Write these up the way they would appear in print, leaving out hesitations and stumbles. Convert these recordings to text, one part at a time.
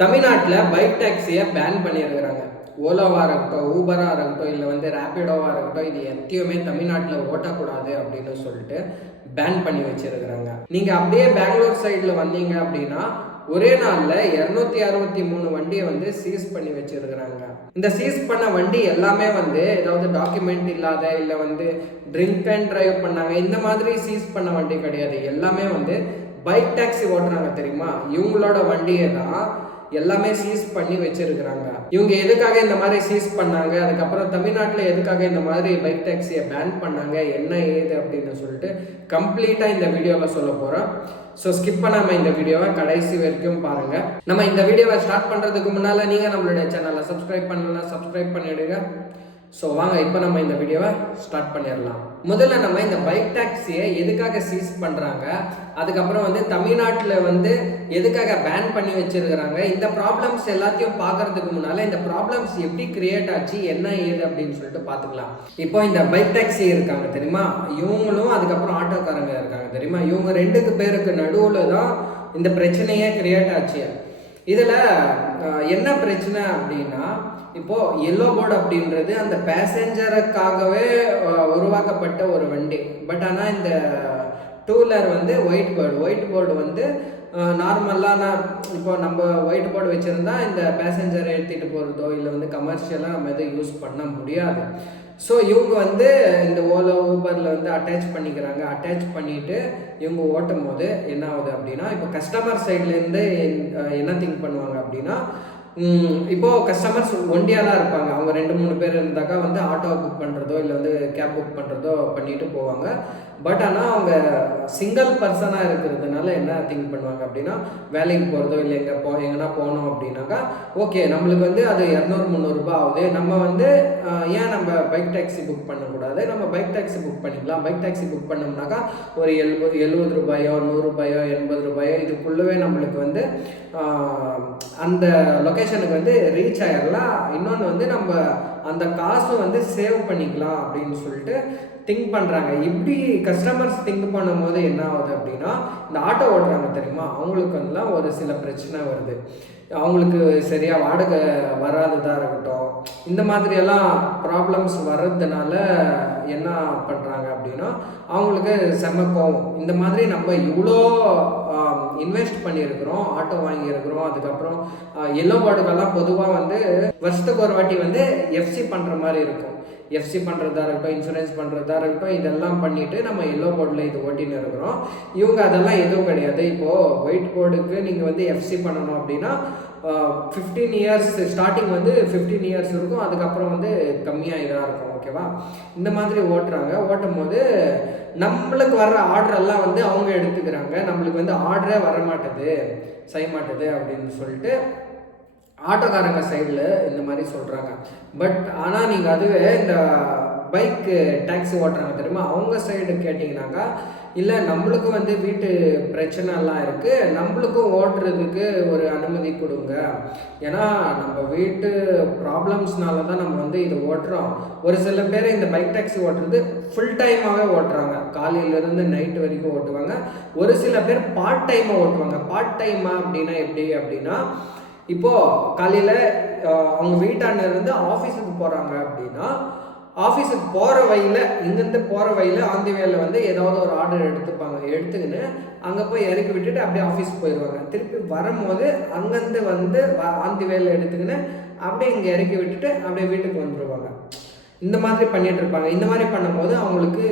தமிழ்நாட்டில் பைக் டாக்ஸியை பேன் பண்ணியிருக்கிறாங்க. ஓலாவாக இருக்கட்டும், ஊபராக இருக்கட்டும், இல்லை ரேப்பிடோவாக இருக்கட்டும், இது எத்தையுமே தமிழ்நாட்டில் ஓட்டக்கூடாது அப்படின்னு சொல்லிட்டு பேன் பண்ணி வச்சிருக்கிறாங்க. நீங்கள் அப்படியே பெங்களூர் சைடில் வந்தீங்க அப்படின்னா ஒரே நாளில் 263 வண்டியை சீஸ் பண்ணி வச்சிருக்கிறாங்க. இந்த சீஸ் பண்ண வண்டி எல்லாமே ஏதாவது டாக்குமெண்ட் இல்லாத, இல்லை ட்ரிங்க் அண்ட் டிரைவ் பண்ணாங்க, இந்த மாதிரி சீஸ் பண்ண வண்டி கிடையாது. எல்லாமே பைக் டாக்ஸி ஓட்டுறாங்க தெரியுமா, இவங்களோட வண்டியை தான் எல்லாமே சீஸ் பண்ணி வச்சிருக்கிறாங்க. இவங்க எதுக்காக இந்த மாதிரி சீஸ் பண்ணாங்க, அதுக்கப்புறம் தமிழ்நாட்டில் எதுக்காக இந்த மாதிரி பைக் டாக்ஸியை பேன் பண்ணாங்க, என்ன ஏது அப்படின்னு சொல்லிட்டு கம்ப்ளீட்டாக இந்த வீடியோவில் சொல்ல போகிறோம். ஸோ ஸ்கிப் பண்ணாமல் இந்த வீடியோவை கடைசி வரைக்கும் பாருங்கள். நம்ம இந்த வீடியோவை ஸ்டார்ட் பண்ணுறதுக்கு முன்னால் நீங்கள் நம்மளுடைய சேனலை சப்ஸ்கிரைப் பண்ணலாம், சப்ஸ்கிரைப் பண்ணிவிடுங்க. ஸோ வாங்க இப்போ நம்ம இந்த வீடியோவை ஸ்டார்ட் பண்ணிடலாம். முதல்ல நம்ம இந்த பைக் டாக்ஸியை எதுக்காக சீஸ் பண்ணுறாங்க, அதுக்கப்புறம் தமிழ்நாட்டில் எதுக்காக பேன் பண்ணி வச்சிருக்கிறாங்க, இந்த ப்ராப்ளம்ஸ் எல்லாத்தையும் பார்க்கறதுக்கு முன்னால் இந்த ப்ராப்ளம்ஸ் எப்படி கிரியேட் ஆச்சு, என்ன ஏது அப்படின்னு சொல்லிட்டு பார்த்துக்கலாம். இப்போ இந்த பைக் டாக்ஸி இருக்காங்க தெரியுமா, இவங்களும் அதுக்கப்புறம் ஆட்டோக்காரங்க இருக்காங்க தெரியுமா, இவங்க 2 பேருக்கு நடுவில் தான் இந்த பிரச்சனையே கிரியேட் ஆச்சு. இதில் என்ன பிரச்சனை அப்படின்னா, இப்போ எல்லோ போர்டு அப்படின்றது அந்த பேசஞ்சருக்காகவே உருவாக்கப்பட்ட ஒரு வண்டி. பட் ஆனால் இந்த டூலர் ஒயிட் போர்டு நார்மலான, இப்போ நம்ம ஒயிட் போர்டு வச்சுருந்தா இந்த பேசஞ்சரை எடுத்துகிட்டு போகிறதோ இல்லை கமர்ஷியலாக நம்ம எதுவும் யூஸ் பண்ண முடியாது. ஸோ இவங்க இந்த ஓலோ ஊபரில் அட்டாச் பண்ணிக்கிறாங்க. அட்டாச் பண்ணிவிட்டு இவங்க ஓட்டும் போது என்ன ஆகுது அப்படின்னா, இப்போ கஸ்டமர் சைட்லேருந்து என்ன திங்க் பண்ணுவாங்க அப்படின்னா, இப்போது கஸ்டமர்ஸ் ஒண்டியாக தான் இருப்பாங்க. அவங்க 2-3 பேர் இருந்தாக்கா ஆட்டோ புக் பண்ணுறதோ இல்லை கேப் புக் பண்ணுறதோ பண்ணிட்டு போவாங்க. பட் ஆனால் அவங்க சிங்கிள் பர்சனாக இருக்கிறதுனால என்ன திங்க் பண்ணுவாங்க அப்படின்னா, வேலைக்கு போகிறதோ இல்லை எங்கன்னா போனோம் அப்படின்னாக்கா, ஓகே நம்மளுக்கு அது 200-300 ரூபாய் ஆகுது, நம்ம ஏன் நம்ம பைக் டாக்ஸி புக் பண்ணக்கூடாது, நம்ம பைக் டாக்ஸி புக் பண்ணிக்கலாம். பைக் டாக்ஸி புக் பண்ணோம்னாக்கா ஒரு 70 ரூபாயோ 100 ரூபாயோ 80 ரூபாயோ இதுக்குள்ளவே நம்மளுக்கு அந்த லொக்கேஷனுக்கு ரீச் ஆகிடலாம். இன்னொன்று நம்ம அந்த காசு சேவ் பண்ணிக்கலாம் அப்படின்னு சொல்லிட்டு திங்க் பண்ணுறாங்க. இப்படி கஸ்டமர்ஸ் திங்க் பண்ணும்போது என்ன ஆகுது அப்படின்னா, இந்த ஆட்டோ ஓட்டுறாங்க தெரியுமா, அவங்களுக்கு ஒரு சில பிரச்சனை வருது. அவங்களுக்கு சரியாக வாடகை வராததாக இருக்கட்டும், இந்த மாதிரியெல்லாம் ப்ராப்ளம்ஸ் வர்றதுனால என்ன பண்ணுறாங்க அப்படின்னா, அவங்களுக்கு செம்ம கோவம். இந்த மாதிரி நம்ம இவ்வளோ இன்வெஸ்ட் பண்ணியிருக்கிறோம், ஆட்டோ வாங்கியிருக்கிறோம், அதுக்கப்புறம் எல்லோ போர்டுக்கெல்லாம் பொதுவாக வருஷத்துக்கு ஒரு வாட்டி எஃப்சி பண்ணுற மாதிரி இருக்கும். எஃப்சி பண்ணுறதா இருக்கட்டும், இன்சூரன்ஸ் பண்ணுறதா இருக்கட்டும், இதெல்லாம் பண்ணிவிட்டு நம்ம எல்லோ போர்டில் இது ஓட்டின்னு இருக்கிறோம். இவங்க அதெல்லாம் எதுவும் கிடையாது. இப்போது ஒயிட் போர்டுக்கு நீங்கள் எஃப்சி பண்ணணும் அப்படின்னா 15 இயர்ஸ் ஸ்டார்டிங் 15 இயர்ஸ் இருக்கும், அதுக்கப்புறம் கம்மியாக இதாக இருக்கும். ஓகேவா, இந்த மாதிரி ஓட்டுறாங்க. ஓட்டும் போது நம்மளுக்கு வர்ற ஆர்டரெல்லாம் அவங்க எடுத்துக்கிறாங்க. நம்மளுக்கு ஆர்டரே வர மாட்டுது, செய்ய மாட்டுது அப்படின்னு சொல்லிட்டு ஆட்டோக்காரங்க சைடில் இந்த மாதிரி சொல்கிறாங்க. பட் ஆனால் நீங்கள் அதுவே இந்த பைக் டாக்ஸி ஓட்டுறாங்க தெரியுமா, அவங்க சைடு கேட்டிங்கனாக்கா, இல்லை நம்மளுக்கும் வீட்டு பிரச்சனைலாம் இருக்குது, நம்மளுக்கும் ஓட்டுறதுக்கு ஒரு அனுமதி கொடுங்க. ஏன்னா நம்ம வீட்டு ப்ராப்ளம்ஸ்னால தான் நம்ம இதை ஓட்டுறோம். ஒரு சில பேர் இந்த பைக் டாக்ஸி ஓட்டுறது ஃபுல் டைமாகவே ஓட்டுறாங்க, காலையிலேருந்து நைட்டு வரைக்கும் ஓட்டுவாங்க. ஒரு சில பேர் பார்ட் டைமாக ஓட்டுவாங்க. பார்ட் டைமாக அப்படின்னா எப்படி அப்படின்னா, இப்போது காலையில் அவங்க வீட்டாண்டிருந்து ஆஃபீஸுக்கு போகிறாங்க அப்படின்னா, ஆஃபீஸுக்கு போகிற வழியில், இங்கேருந்து போகிற வழியில் ஆந்தி வேலை ஏதாவது ஒரு ஆர்டர் எடுத்துக்கின்னு அங்கே போய் இறக்கி விட்டுட்டு அப்படியே ஆஃபீஸ் போயிடுவாங்க. திருப்பி வரும்போது அங்கேருந்து ஆந்தி வேலை எடுத்துக்கின்னு அப்படியே இங்கே இறக்கி விட்டுட்டு அப்படியே வீட்டுக்கு வந்துடுவாங்க. இந்த மாதிரி பண்ணிகிட்டு இருப்பாங்க. இந்த மாதிரி பண்ணும்போது அவங்களுக்கு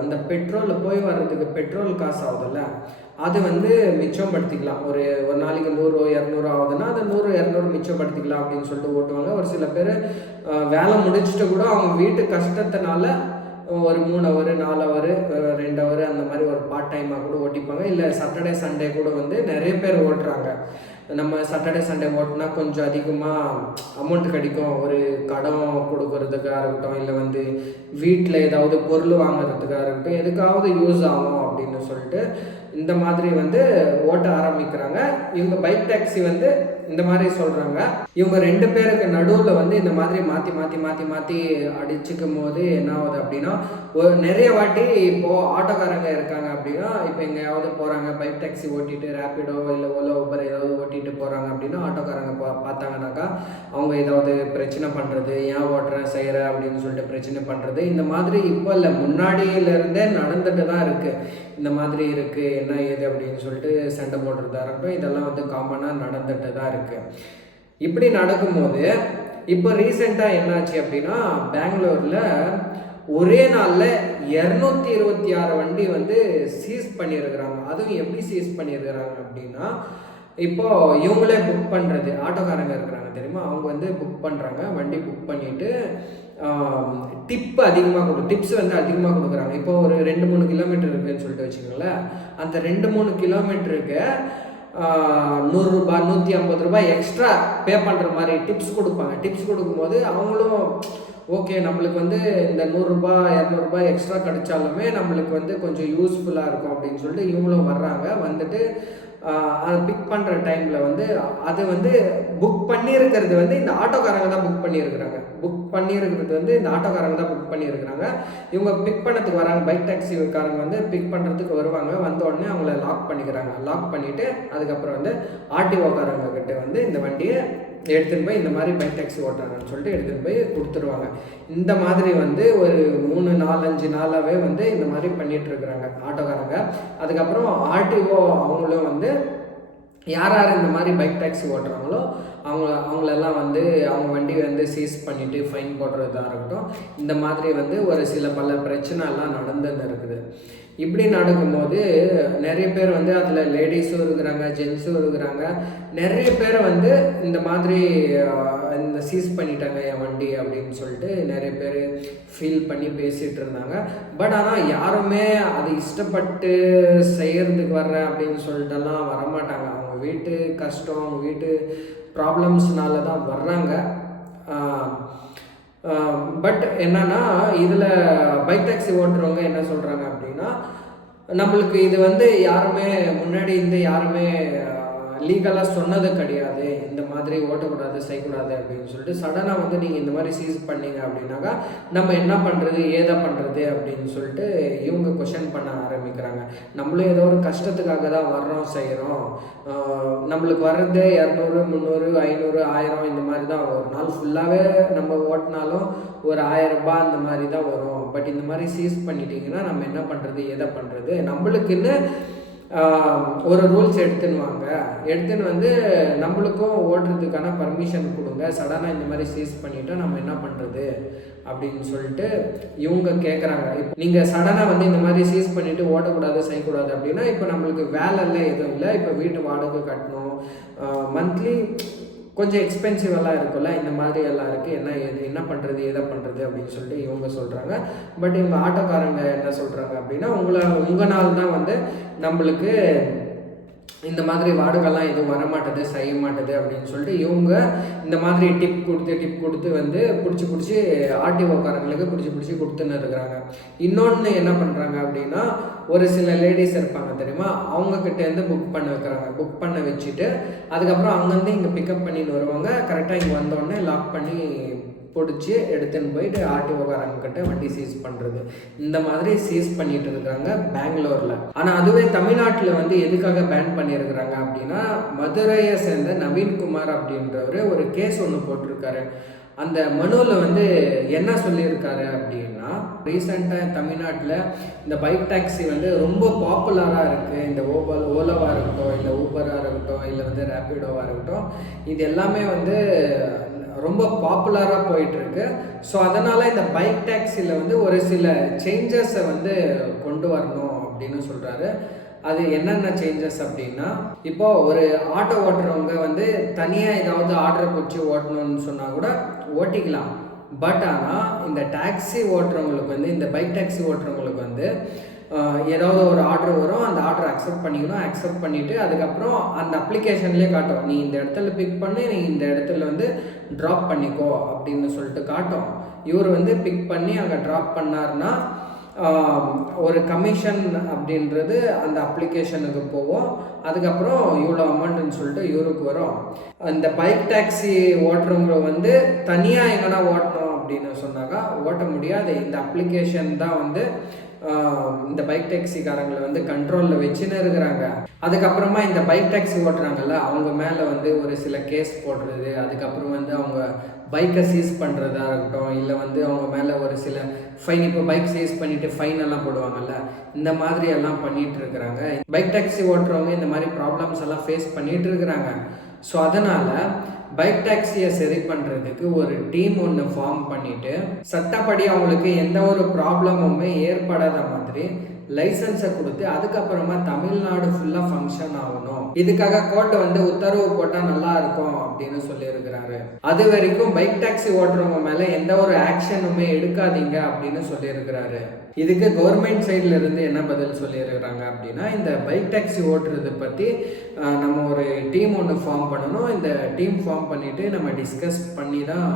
அந்த பெட்ரோலில் போய் வர்றதுக்கு பெட்ரோல் காசு ஆகுதுல்ல, அது மிச்சம் படுத்திக்கலாம். ஒரு நாளைக்கு 100-200 ஆகுதுன்னா அது 100-200 மிச்சப்படுத்திக்கலாம் அப்படின்னு சொல்லிட்டு ஓட்டுவாங்க. ஒரு சில பேர் வேலை முடிச்சுட்டு கூட அவங்க வீட்டு கஷ்டத்தினால ஒரு 3 ஹவர் 4 ஹவர் 2 ஹவர் அந்த மாதிரி ஒரு பார்ட் டைமாக கூட ஓட்டிப்பாங்க. இல்லை சாட்டர்டே சண்டே கூட நிறைய பேர் ஓட்டுறாங்க. நம்ம சாட்டர்டே சண்டே ஓட்டினா கொஞ்சம் அதிகமாக அமௌண்ட் கிடைக்கும், ஒரு கடன் கொடுக்கறதுக்காக இருக்கட்டும், இல்லை வீட்டில் ஏதாவது பொருள் வாங்குறதுக்காக இருக்கட்டும், எதுக்காவது யூஸ் ஆகும் அப்படின்னு சொல்லிட்டு இந்த மாதிரி ஓட்ட ஆரம்பிக்கிறாங்க. இவங்க பைக் டாக்ஸி இந்த மாதிரி சொல்கிறாங்க. இவங்க 2 பேருக்கு நடுவில் வந்து இந்த மாதிரி மாற்றி அடிச்சுக்கும் போது என்ன ஆகுது அப்படின்னா, நிறைய வாட்டி இப்போது ஆட்டோக்காரங்க இருக்காங்க அப்படின்னா, இப்போ எங்கேயாவது போகிறாங்க, பைக் டாக்ஸி ஓட்டிட்டு ரேப்பிடோ இல்லை ஓலோ ஊபர் ஏதாவது ஓட்டிட்டு போகிறாங்க அப்படின்னா, ஆட்டோக்காரங்க பார்த்தாங்கனாக்கா அவங்க ஏதாவது பிரச்சனை பண்ணுறது, ஏன் ஓட்டுறேன் செய்கிற அப்படின்னு சொல்லிட்டு பிரச்சனை பண்ணுறது, இந்த மாதிரி இப்போ இல்லை முன்னாடியிலேருந்தே நடந்துட்டு தான் இருக்குது. இந்த மாதிரி இருக்குது என்ன ஏது அப்படின்னு சொல்லிட்டு சண்டை போடுறதா இருக்கட்டும், இதெல்லாம் வந்து காமனாக நடந்துட்டு தான் இருக்குது. இப்படி நடக்கும்போது இப்போ ரீசெண்டாக என்னாச்சு அப்படின்னா, பெங்களூரில் ஒரே நாளில் 226 வண்டி வந்து சீஸ் பண்ணியிருக்கிறாங்க. அதுவும் எப்படி சீஸ் பண்ணியிருக்கிறாங்க அப்படின்னா, இப்போது இவங்களே புக் பண்ணுறது, ஆட்டோக்காரங்க இருக்கிறாங்க தெரியுமா, அவங்க வந்து புக் பண்ணுறாங்க, வண்டி புக் பண்ணிவிட்டு டிப்ஸ் வந்து அதிகமாக கொடுக்குறாங்க. இப்போ ஒரு 2-3 கிலோமீட்டர் இருக்குதுன்னு சொல்லிட்டு வச்சுக்கோங்களேன், அந்த 2-3 கிலோமீட்டருக்கு 100 ரூபாய் 150 ரூபாய் எக்ஸ்ட்ரா பே பண்ணுற மாதிரி டிப்ஸ் கொடுப்பாங்க. டிப்ஸ் கொடுக்கும்போது அவங்களும் ஓகே நம்மளுக்கு வந்து இந்த 100 ரூபாய் 200 ரூபாய் எக்ஸ்ட்ரா கிடைச்சாலுமே நம்மளுக்கு வந்து கொஞ்சம் யூஸ்ஃபுல்லாக இருக்கும் அப்படின்னு சொல்லிட்டு இவங்களும் வர்றாங்க. வந்துட்டு அதை பிக் பண்ணுற டைமில் வந்து அது வந்து புக் பண்ணியிருக்கிறது வந்து இந்த ஆட்டோக்காரங்க தான் புக் பண்ணியிருக்கிறாங்க. இவங்க பிக் பண்ணதுக்கு வராங்க, பைக் டாக்ஸிக்காரங்க வந்து பிக் பண்ணுறதுக்கு வருவாங்க. வந்த உடனே அவங்கள லாக் பண்ணிவிட்டு அதுக்கப்புறம் வந்து ஆர்டிஓக்காரங்க கிட்ட வந்து இந்த வண்டியை எடுத்துகிட்டு போய் இந்த மாதிரி பைக் டாக்ஸி ஓட்டுறாங்கன்னு சொல்லிட்டு எடுத்துகிட்டு போய் கொடுத்துருவாங்க. இந்த மாதிரி வந்து ஒரு 3-4-5 நாளாகவே வந்து இந்த மாதிரி பண்ணிகிட்ருக்குறாங்க ஆட்டோக்காரங்க. அதுக்கப்புறம் ஆர்டிஓ அவங்களும் வந்து யார் இந்த மாதிரி பைக் டாக்ஸி ஓட்டுறாங்களோ அவங்களெல்லாம் வந்து அவங்க வண்டி வந்து சீஸ் பண்ணிவிட்டு ஃபைன் போடுறதா இருக்கட்டும், இந்த மாதிரி வந்து ஒரு பல பிரச்சனைலாம் நடந்துன்னு இருக்குது. இப்படி நடக்கும்போது நிறைய பேர் வந்து அதில் லேடிஸும் இருக்கிறாங்க, ஜென்ஸும் இருக்கிறாங்க. நிறைய பேர் வந்து இந்த மாதிரி இந்த சீஸ் பண்ணிட்டாங்க என் வண்டி அப்படின்னு சொல்லிட்டு நிறைய பேர் ஃபீல் பண்ணி பேசிகிட்டு இருந்தாங்க. பட் ஆனால் யாருமே அது இஷ்டப்பட்டு செய்கிறதுக்கு வர்றேன் அப்படின்னு சொல்லிட்டுலாம் வரமாட்டாங்க. அவங்க வீட்டு கஷ்டம், அவங்க வீட்டு ப்ராப்ளம்ஸ்னால தான் வர்றாங்க. பட் என்னன்னா இதில் பைக் டாக்ஸி ஓட்டுறவங்க என்ன சொல்கிறாங்க அப்படின்னா, நம்மளுக்கு இது வந்து யாருமே லீகலாக சொன்னது கிடையாது, இந்த மாதிரி ஓட்டக்கூடாது செய்யக்கூடாது அப்படின்னு சொல்லிட்டு. சடனாக வந்து நீங்கள் இந்த மாதிரி சீஸ் பண்ணீங்க அப்படின்னாக்கா நம்ம என்ன பண்ணுறது ஏதா பண்ணுறது அப்படின்னு சொல்லிட்டு இவங்க கொஷன் பண்ண ஆரம்பிக்கிறாங்க. நம்மளும் ஏதோ ஒரு கஷ்டத்துக்காக தான் வர்றோம் செய்கிறோம், நம்மளுக்கு வர்றது 200, 300, 500, 1000 இந்த மாதிரி தான். ஒரு நாள் ஃபுல்லாகவே நம்ம ஓட்டினாலும் ஒரு 1000 ரூபாய் அந்த மாதிரி தான் வரும். பட் இந்த மாதிரி சீஸ் பண்ணிட்டீங்கன்னா நம்ம என்ன பண்ணுறது எதை பண்ணுறது, நம்மளுக்குன்னு ஒரு ரூல்ஸ் எடுத்துன்னு வந்து நம்மளுக்கும் ஓட்டுறதுக்கான பர்மிஷன் கொடுங்க. சடனாக இந்த மாதிரி சீஸ் பண்ணிவிட்டா நம்ம என்ன பண்ணுறது அப்படின்னு சொல்லிட்டு இவங்க கேட்குறாங்க. இப்போ நீங்கள் சடனாக வந்து இந்த மாதிரி சீஸ் பண்ணிவிட்டு ஓட்டக்கூடாது செய்யக்கூடாது அப்படின்னா, இப்போ நம்மளுக்கு வேலைலாம் எதுவும் இல்லை, இப்போ வீட்டு வாடகை கட்டணும், மந்த்லி கொஞ்சம் எக்ஸ்பென்சிவெல்லாம் இருக்கும்ல, இந்த மாதிரி எல்லாம் இருக்குது, என்ன பண்ணுறது எதை பண்ணுறது அப்படின்னு சொல்லிட்டு இவங்க சொல்கிறாங்க. பட் இவங்க ஆட்டோக்காரங்க என்ன சொல்கிறாங்க அப்படின்னா, உங்களால் தான் வந்து நம்மளுக்கு இந்த மாதிரி வாடகைலாம் எதுவும் வரமாட்டது செய்ய மாட்டது அப்படின்னு சொல்லிட்டு இவங்க இந்த மாதிரி டிப் கொடுத்து வந்து பிடிச்சி ஆர்டிஓக்காரங்களுக்கு பிடிச்சி கொடுத்துன்னு இருக்கிறாங்க. இன்னொன்று என்ன பண்ணுறாங்க அப்படின்னா, ஒரு சில லேடிஸ் இருப்பாங்க தெரியுமா, அவங்கக்கிட்டேருந்து புக் பண்ண வச்சுட்டு அதுக்கப்புறம் அங்கேருந்து இங்கே பிக்கப் பண்ணின்னு வருவாங்க. கரெக்டாக இங்கே வந்தோடனே லாக் பண்ணி பிடிச்சி எடுத்துன்னு போயிட்டு ஆர்டிஓக்காரங்கிட்ட வண்டி சீஸ் பண்ணுறது, இந்த மாதிரி சீஸ் பண்ணிட்டு இருக்காங்க பெங்களூரில். ஆனால் அதுவே தமிழ்நாட்டில் வந்து எதுக்காக பேன் பண்ணியிருக்கிறாங்க அப்படின்னா, மதுரையை சேர்ந்த நவீன்குமார் அப்படின்றவர் ஒரு கேஸ் ஒன்று போட்டிருக்காரு. அந்த மனுவில் வந்து என்ன சொல்லியிருக்காரு அப்படின்னா, ரீசெண்டாக தமிழ்நாட்டில் இந்த பைக் டாக்ஸி வந்து ரொம்ப பாப்புலராக இருக்குது. இந்த ஓலாவாக இருக்கட்டும், இல்லை ஊபராக இருக்கட்டும், இல்லை வந்து ரேப்பிடோவாக இருக்கட்டும், இது எல்லாமே வந்து ரொம்ப பாப்புலராக போயிட்டுருக்கு. ஸோ அதனால் இந்த பைக் டாக்ஸியில் வந்து ஒரு சில சேஞ்சஸை வந்து கொண்டு வரணும் அப்படின்னு சொல்கிறாரு. அது என்னென்ன சேஞ்சஸ் அப்படின்னா, இப்போது ஒரு ஆட்டோ ஓட்டுறவங்க வந்து தனியாக ஏதாவது ஆர்டர் பிடிச்சி ஓட்டணும்னு சொன்னால் கூட ஓட்டிக்கலாம். பட் ஆனால் இந்த டாக்ஸி ஓட்டுறவங்களுக்கு வந்து, இந்த பைக் டாக்ஸி ஓட்டுறவங்களுக்கு வந்து ஏதாவது ஒரு ஆர்டர் வரும், அந்த ஆர்டர் அக்செப்ட் பண்ணிவிட்டு அதுக்கப்புறம் அந்த அப்ளிகேஷன்லேயே காட்டும், நீ இந்த இடத்துல பிக் பண்ணி நீ இந்த இடத்துல வந்து ட்ராப் பண்ணிக்கோ அப்படின்னு சொல்லிட்டு காட்டும். இவர் வந்து பிக் பண்ணி அங்கே ட்ராப் பண்ணார்னா ஒரு கமிஷன் அப்படின்றது அந்த அப்ளிகேஷனுக்கு போவோம். அதுக்கப்புறம் இவ்வளோ அமௌண்ட்டுன்னு சொல்லிட்டு இவருக்கு வரும். அந்த பைக் டாக்ஸி ஓட்டுறவங்க வந்து தனியாக எங்கன்னா ஓட்டணும் அப்படின்னு சொன்னாக்கா ஓட்ட முடியாது. இந்த அப்ளிகேஷன் தான் வந்து இந்த பைக் டாக்ஸிக்காரங்களை வந்து கண்ட்ரோலில் வச்சுன்னு இருக்கிறாங்க. அதுக்கப்புறமா இந்த பைக் டாக்ஸி ஓட்டுறாங்கல்ல, அவங்க மேலே வந்து ஒரு சில கேஸ் போடுறது, அதுக்கப்புறம் வந்து அவங்க பைக்கை சீஸ் பண்ணுறதா இருக்கட்டும், இல்லை வந்து அவங்க மேலே ஒரு சில ஃபைன், இப்போ பைக் சீஸ் பண்ணிவிட்டு ஃபைன் எல்லாம் போடுவாங்கல்ல, இந்த மாதிரி எல்லாம் பண்ணிகிட்டு இருக்கிறாங்க. பைக் டாக்ஸி ஓட்டுறவங்க இந்த மாதிரி ப்ராப்ளம்ஸ் எல்லாம் ஃபேஸ் பண்ணிகிட்டு இருக்கிறாங்க. ஸோ அதனால் பைக் டாக்ஸியை சரி பண்ணுறதுக்கு ஒரு டீம் ஒன்று ஃபார்ம் பண்ணிவிட்டு சட்டப்படி அவங்களுக்கு எந்த ஒரு ப்ராப்ளமுமே ஏற்படாத மாதிரி லைசன்ஸை கொடுத்து அதுக்கப்புறமா தமிழ்நாடு ஃபுல்லாக ஃபங்க்ஷன் ஆகணும். இதுக்காக கோர்ட் வந்து உத்தரவு போட்டால் நல்லா இருக்கும் அப்படின்னு சொல்லியிருக்கிறாரு. அது வரைக்கும் பைக் டாக்ஸி ஓட்டுறவங்க மேலே எந்த ஒரு ஆக்ஷனுமே எடுக்காதீங்க அப்படின்னு சொல்லியிருக்கிறாரு. இதுக்கு கவர்மெண்ட் சைடில் இருந்து என்ன பதில் சொல்லியிருக்கிறாங்க அப்படின்னா, இந்த பைக் டாக்ஸி ஓட்டுறதை பற்றி நம்ம ஒரு டீம் ஒன்று ஃபார்ம் பண்ணணும். இந்த டீம் ஃபார்ம் பண்ணிவிட்டு நம்ம டிஸ்கஸ் பண்ணி தான்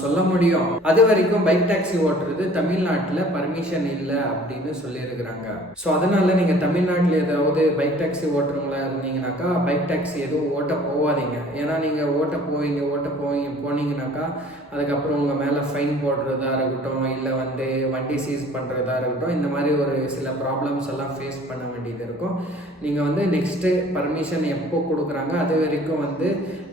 சொல்ல முடியும். அது வரைக்கும் பைக் டாக்ஸி ஓட்டுறது தமிழ்நாட்டில் பர்மிஷன் இல்லை அப்படின்னு சொல்லியிருக்கிறாங்க. ஸோ அதனால நீங்கள் தமிழ்நாட்டில் ஏதாவது பைக் டாக்ஸி ஓட்டுறவங்களா இருந்தீங்கன்னாக்கா பைக் டாக்ஸி எதுவும் ஓட்ட போகாதீங்க. ஏன்னா நீங்கள் ஓட்ட போனீங்கன்னாக்கா அதுக்கப்புறம் உங்கள் மேலே ஃபைன் போடுறதா இருக்கட்டும், இல்லை வந்து வண்டி சீஸ் பண்ணுறதா இருக்கட்டும், இந்த மாதிரி ஒரு சில ப்ராப்ளம்ஸ் எல்லாம் ஃபேஸ் பண்ண வேண்டியது இருக்கும். நீங்கள் வந்து நெக்ஸ்ட்டு பர்மிஷன் எப்போ கொடுக்குறாங்க அது வரைக்கும் வந்து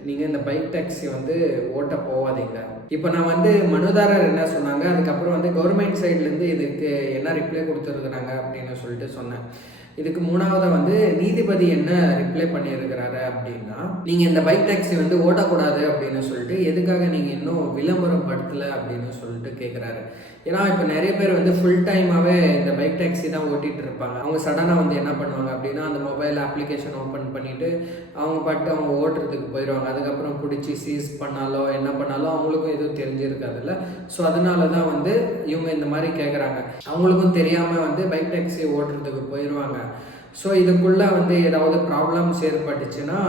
நீங்கள் இந்த பைக் டாக்ஸி வந்து ஓட்ட போகாதீங்க. இப்போ நான் வந்து மனுதாரர் என்ன சொன்னாங்க, அதுக்கப்புறம் வந்து கவர்மெண்ட் சைட்லேருந்து இதுக்கு என்ன ரிப்ளை கொடுத்துருக்குறாங்க அப்படின்னு சொல்லிட்டு சொன்னேன். இதுக்கு மூணாவது வந்து நீதிபதி என்ன ரிப்ளை பண்ணியிருக்கிறாரு அப்படின்னா, நீங்கள் இந்த பைக் டாக்ஸி வந்து ஓட்டக்கூடாது அப்படின்னு சொல்லிட்டு எதுக்காக நீங்கள் இன்னும் விளம்பரப்படுத்தலை அப்படின்னு சொல்லிட்டு கேட்குறாரு. ஏன்னா இப்போ நிறைய பேர் வந்து ஃபுல் டைமாகவே இந்த பைக் டாக்ஸி தான் ஓட்டிகிட்டு இருப்பாங்க. அவங்க சடனாக வந்து என்ன பண்ணுவாங்க அப்படின்னா, அந்த மொபைல் அப்ளிகேஷன் ஓப்பன் பண்ணிவிட்டு அவங்க பாட்டு அவங்க ஓட்டுறதுக்கு போயிடுவாங்க. அதுக்கப்புறம் பிடிச்சி சீஸ் பண்ணாலோ என்ன பண்ணாலும் அவங்களுக்கும் எதுவும் தெரிஞ்சிருக்காதுல்ல. ஸோ அதனால தான் வந்து இவங்க இந்த மாதிரி கேட்குறாங்க. அவங்களுக்கும் தெரியாமல் வந்து பைக் டாக்ஸி ஓட்டுறதுக்கு போயிடுவாங்க. ஸோ இதுக்குள்ளே வந்து ஏதாவது ப்ராப்ளம்ஸ் ஏற்பட்டுச்சுன்னா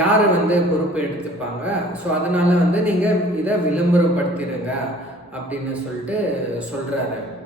யார் வந்து பொறுப்பு எடுத்துப்பாங்க? ஸோ அதனால் வந்து நீங்கள் இதை விளம்பரப்படுத்திடுங்க அப்படின்னு சொல்லிட்டு சொல்கிறாரு.